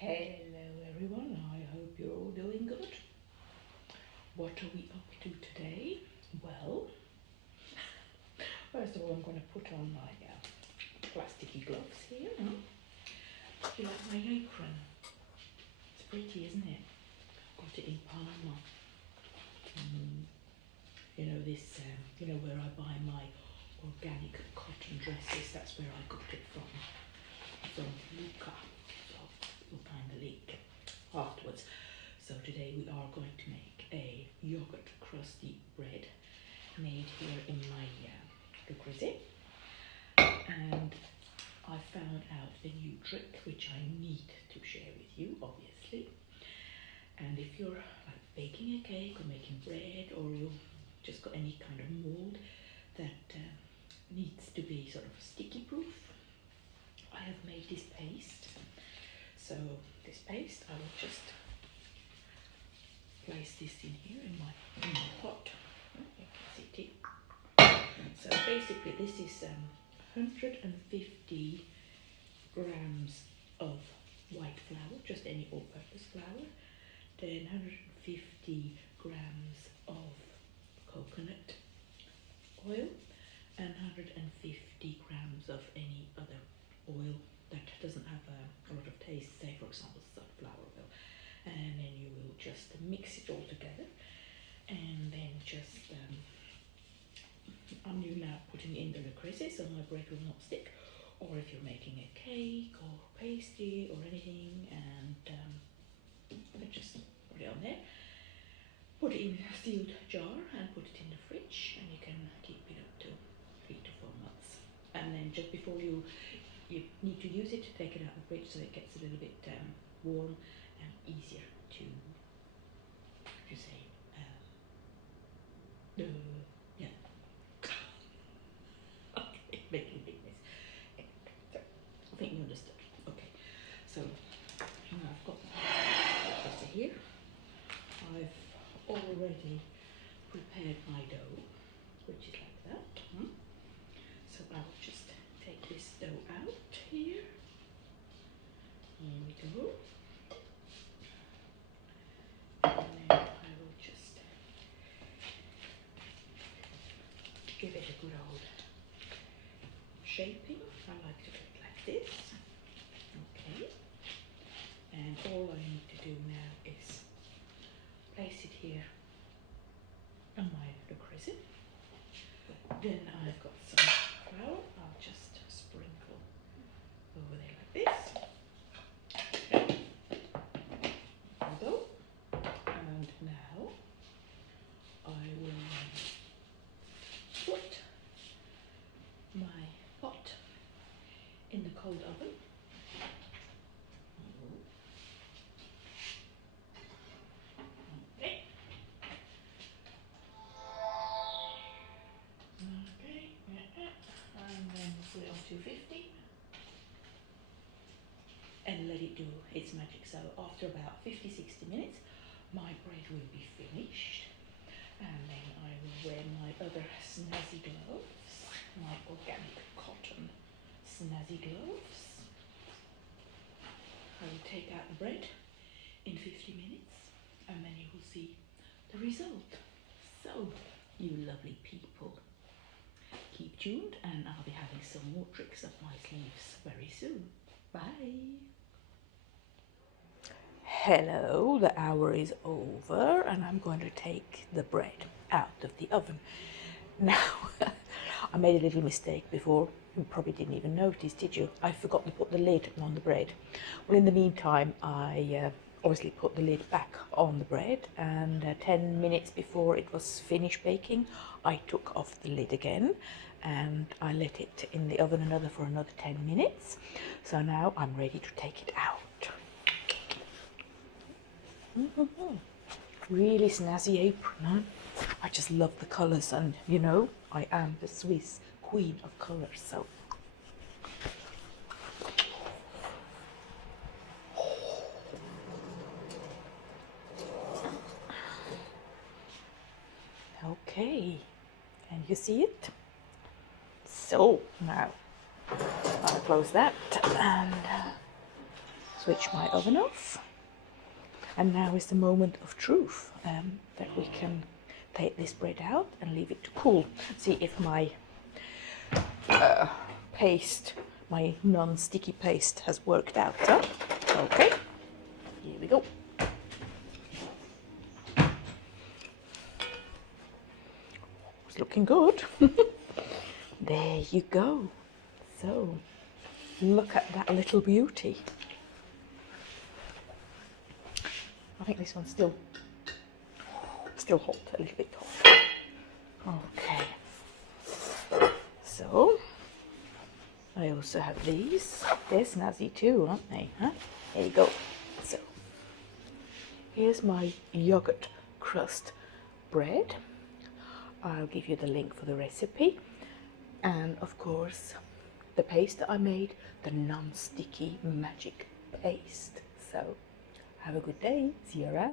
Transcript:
Hello everyone, I hope you're all doing good. What are we up to today? Well, first of all I'm going to put on my plasticky gloves here. You like my apron? It's pretty, isn't it? Got it in Palma. You know this, where I buy my organic cotton dresses, that's where I got it from Luca. So you'll find the link afterwards. So today we are going to make a yogurt crusty bread made here in my Rossi. And I found out a new trick which I need to share with you, obviously. And if you're like baking a cake or making bread, or you've just got any kind of mold that needs to be sort of sticky proof, I have made this paste. So this paste, I will just place this in here in my pot. You can see it. So basically this is 150 grams of white flour, just any all-purpose flour, then 150 grams of coconut oil, and 150 grams of any other oil that doesn't have a lot of taste, say for example sunflower oil. And then you will just mix it all together, and then just I'm now putting in the creases so my bread will not stick, or if you're making a cake or pastry or anything, and just put it on there, put it in a sealed jar and put it in the fridge, and you can keep it up to 3 to 4 months. And then just before you need to use it, take it out of the fridge so it gets a little bit warm and easier to say, yeah. Okay, making a big mess. So, I think you understood. Okay, so now I've got this here. I've already prepared my dough, which is like that. So I'll just take this dough out here. Here we go. And then I will just give it a good old shaping. I like to do it like this. Okay. And all I need to do now is place it here on my creases. Then I've got some flour. I'll just sprinkle over there like this. There we go. And now I will put my pot in the cold oven. Okay. And then put it on 250 and let it do its magic. So after about 50-60 minutes my bread will be finished, and then I will wear my other snazzy gloves, my organic cotton snazzy gloves. I will take out the bread in 50 minutes and then you will see the result. So, you lovely people, keep tuned and I'll be having some more tricks up my sleeves very soon. Bye! Hello, the hour is over and I'm going to take the bread out of the oven. Now, I made a little mistake before. You probably didn't even notice, did you? I forgot to put the lid on the bread. Well, in the meantime, I obviously put the lid back on the bread, and 10 minutes before it was finished baking, I took off the lid again and I let it in the oven for another 10 minutes. So now I'm ready to take it out. Really snazzy apron, huh? I just love the colours, and you know, I am the Swiss queen of colours, so. Okay, and you see it? So now I'll close that and switch my oven off. And now is the moment of truth, that we can take this bread out and leave it to cool. See if my paste, my non-sticky paste, has worked out. Huh? Okay, here we go. It's looking good. There you go. So, look at that little beauty. I think this one's still hot, a little bit hot. Okay. So, I also have these. They're snazzy too, aren't they? Huh? There you go. So, here's my yogurt crust bread. I'll give you the link for the recipe. And of course, the paste that I made, the non-sticky magic paste. So, have a good day. See you around.